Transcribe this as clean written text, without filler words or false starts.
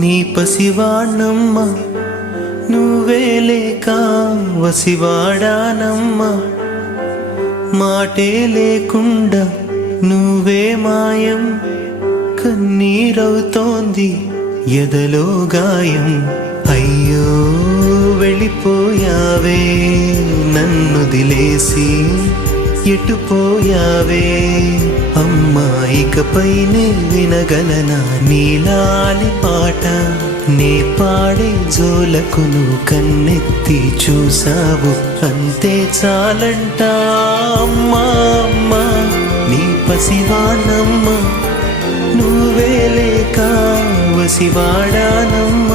నీ పసివాణ్ణమ్మ నువ్వే లేక వసివాడానమ్మ మాటే లేకుండా నువ్వే మాయం కన్నీరవుతోంది ఎదలో గాయం అయ్యో వెళ్ళిపోయావే నన్నుదిలేసి ఎటుపోయావే అమ్మా ఇకపైనే వినగలనా నీలాలి పాట నే పాడే జోలకు నువ్వు కన్నెత్తి చూసావు అంతే చాలంట అమ్మా అమ్మా నీ పసివాణమ్మ నువ్వే లేక వసివాడానమ్మ